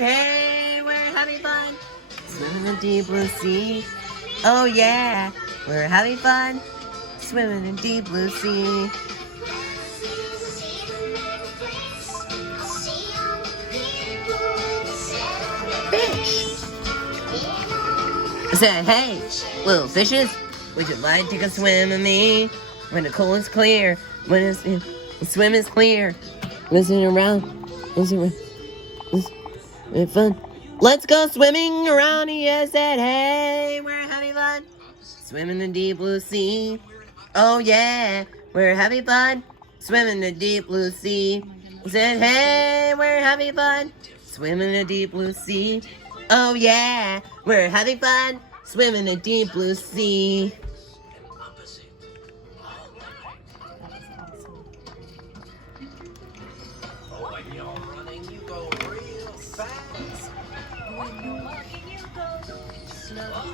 said, hey, we're having fun. Swimming in the deep blue sea. Oh yeah, we're having fun. Swimming in the deep blue sea. Fish. I said, hey, little fishes, would you like to take a swim with me? When the coast is clear, when the swim is clear. Listen around, fun. Let's go swimming around. He said, hey, we're having fun. Swimming in the deep blue sea. Oh yeah, we're having fun. Swimming in the deep blue sea. He said, hey, we're having fun. Swimming in the deep blue sea. Oh yeah, we're having fun. Swimming in the deep blue sea. Oh, when you're running, you go real fast. When you're walking, you go slow.